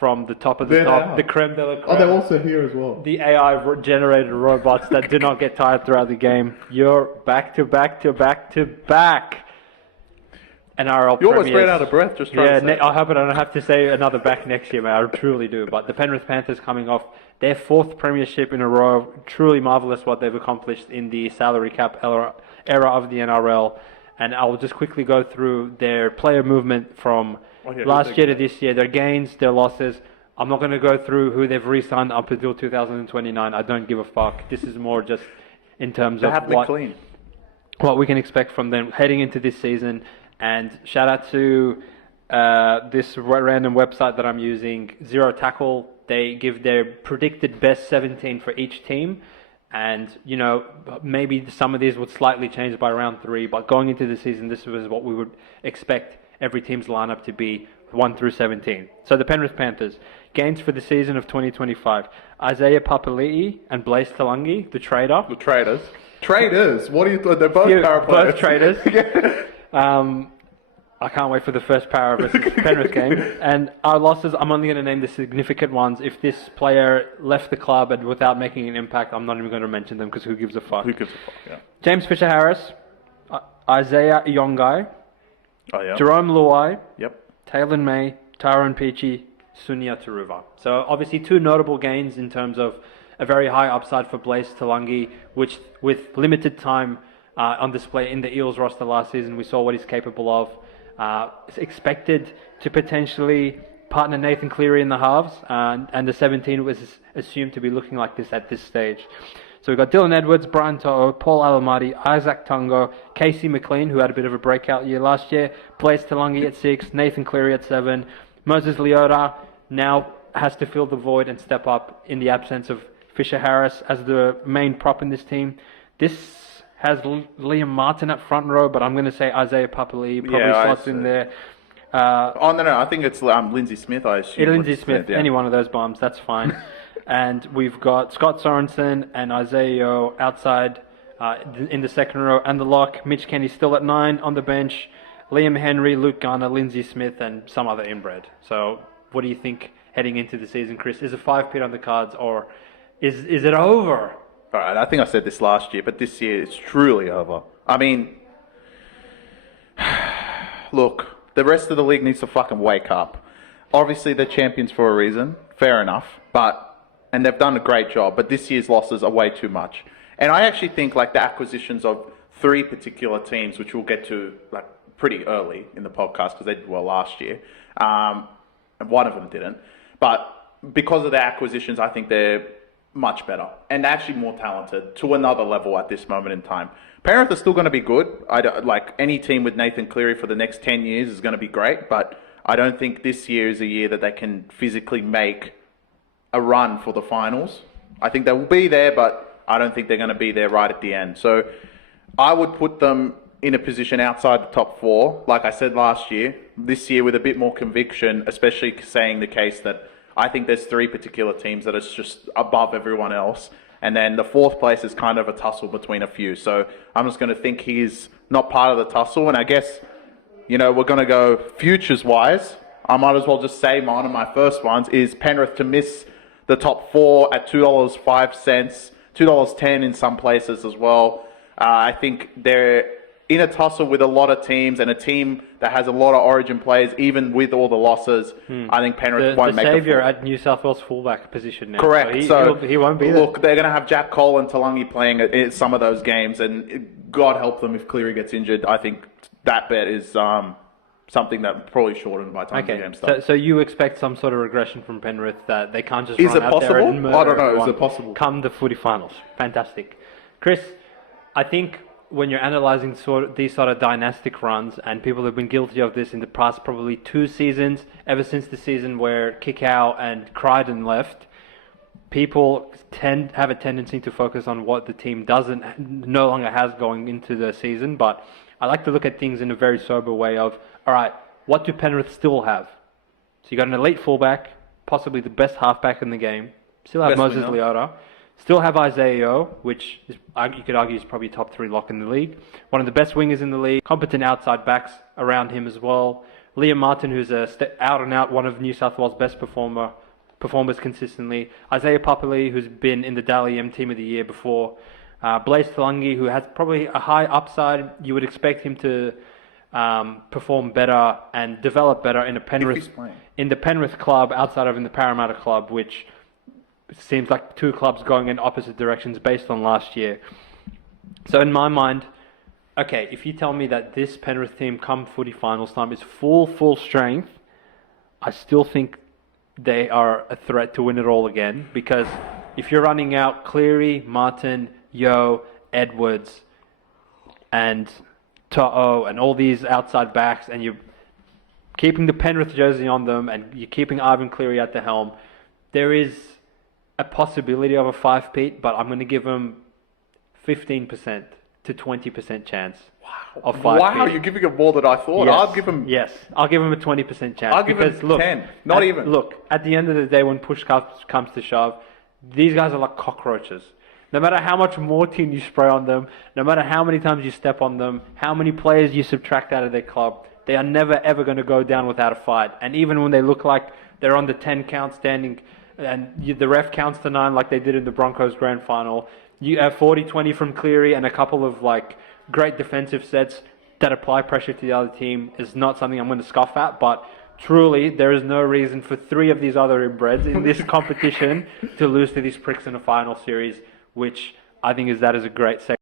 from the top of the top, the creme de la creme. Oh, they're also here as well. The AI-generated robots that do not get tired throughout the game. You're back to back NRL You almost premiers. ran out of breath just trying to say. I hope I don't have to say another back next year, man. I truly do. But the Penrith Panthers coming off their 4th premiership in a row. Truly marvellous what they've accomplished in the salary cap era of the NRL. And I'll just quickly go through their player movement from last year to this year. Their gains, their losses. I'm not going to go through who they've re-signed up until 2029. I don't give a fuck. This is more just in terms of what we can expect from them heading into this season. And shout out to this random website that I'm using, Zero Tackle. They give their predicted best 17 for each team. And, you know, maybe some of these would slightly change by round 3. But going into the season, this was what we would expect every team's lineup to be 1 through 17. So the Penrith Panthers, gains for the season of 2025. Isaiah Papali'i and Blaise Talangi, the trader. The traders. Traders? What are you... They're both power players. Both traders. I can't wait for the first Para versus Penrith game. And our losses, I'm only going to name the significant ones. If this player left the club and without making an impact, I'm not even going to mention them because who gives a fuck? Who gives a fuck, yeah. James Fisher-Harris, Isaiah Iongai, Oh, yeah. Jerome Luai, Yep. Taylor May, Tyrone Peachy, Sunia Taruva. So obviously 2 notable gains in terms of a very high upside for Blaise Talangi, which with limited time on display in the Eels roster last season, we saw what he's capable of. Expected to potentially partner Nathan Cleary in the halves, and the 17 was assumed to be looking like this at this stage. So we've got Dylan Edwards, Brian To'o, Paul Alamati, Isaac Tungo, Casey McLean, who had a bit of a breakout year last year, Blaise Talangi at 6, Nathan Cleary at 7, Moses Leota now has to fill the void and step up in the absence of Fisher-Harris as the main prop in this team. This has Liam Martin at front row, but I'm going to say Isaiah Papali'i probably slots in there. No, I think it's Lindsay Smith, I assume. Lindsay Smith, any one of those bombs, that's fine. And we've got Scott Sorensen and Isaiah Yeo outside in the second row, and the lock, Mitch Kenny still at 9 on the bench, Liam Henry, Luke Garner, Lindsay Smith, and some other inbred. So what do you think heading into the season, Chris? Is a 5-pit on the cards, or is it over? All right, I think I said this last year, but this year it's truly over. I mean, look, the rest of the league needs to fucking wake up. Obviously, they're champions for a reason. Fair enough. And they've done a great job, but this year's losses are way too much. And I actually think like the acquisitions of 3 particular teams, which we'll get to like pretty early in the podcast because they did well last year, and one of them didn't. But because of their acquisitions, I think they're much better and actually more talented to another level at this moment in time. Penrith are still going to be good. Like any team with Nathan Cleary for the next 10 years is going to be great, but I don't think this year is a year that they can physically make a run for the finals. I think they will be there, but I don't think they're going to be there right at the end. So I would put them in a position outside the top 4, like I said last year, this year with a bit more conviction, especially saying the case that I think there's 3 particular teams that are just above everyone else. And then the 4th place is kind of a tussle between a few. So I'm just going to think he's not part of the tussle. And I guess, you know, we're going to go futures-wise. I might as well just say one of my first ones is Penrith to miss the top 4 at $2.05, $2.10 in some places as well. I think they're in a tussle with a lot of teams and a team that has a lot of origin players, even with all the losses. I think Penrith won't make it. The saviour at New South Wales fullback position now. Correct. So he won't be there. Look, they're going to have Jack Cole and Talangi playing at some of those games, and God help them if Cleary gets injured. I think that bet is something that probably shortened by the time the game starts. So you expect some sort of regression from Penrith that they can't just Is run it out there possible? and murder I don't know. everyone Is it possible? come the footy finals. Fantastic. Chris, I think when you're analysing these sort of dynastic runs, and people have been guilty of this in the past probably 2 seasons, ever since the season where Kikau and Crichton left, people have a tendency to focus on what the team no longer has going into the season. But I like to look at things in a very sober way of, all right, what do Penrith still have? So you got an elite fullback, possibly the best halfback in the game, still have Moses Leota, still have Isaiah Yeo, which is, you could argue is probably top 3 lock in the league. One of the best wingers in the league. Competent outside backs around him as well. Liam Martin, who's out and out one of New South Wales' best performers consistently. Isaiah Papali'i, who's been in the Dally M Team of the Year before. Blaise Talangi, who has probably a high upside. You would expect him to perform better and develop better in the Penrith club outside of in the Parramatta club, which seems like two clubs going in opposite directions based on last year. So in my mind, okay, if you tell me that this Penrith team come footy finals time is full strength, I still think they are a threat to win it all again, because if you're running out Cleary, Martin, Yeo, Edwards, and To'o, and all these outside backs, and you're keeping the Penrith jersey on them, and you're keeping Ivan Cleary at the helm, there is a possibility of a 5-peat, but I'm going to give them 15% to 20% chance of 5-peat. Wow, you're giving it more than I thought. Yes. I'll give them... Yes, I'll give them a 20% chance. I'll give them 10, not even. Look, at the end of the day, when push comes to shove, these guys are like cockroaches. No matter how much Mortein you spray on them, no matter how many times you step on them, how many players you subtract out of their club, they are never ever going to go down without a fight. And even when they look like they're on the 10 count standing and the ref counts to 9 like they did in the Broncos grand final, you have 40-20 from Cleary and a couple of like great defensive sets that apply pressure to the other team is not something I'm going to scoff at, but truly, there is no reason for 3 of these other inbreds in this competition to lose to these pricks in a final series, which I think is a great segment.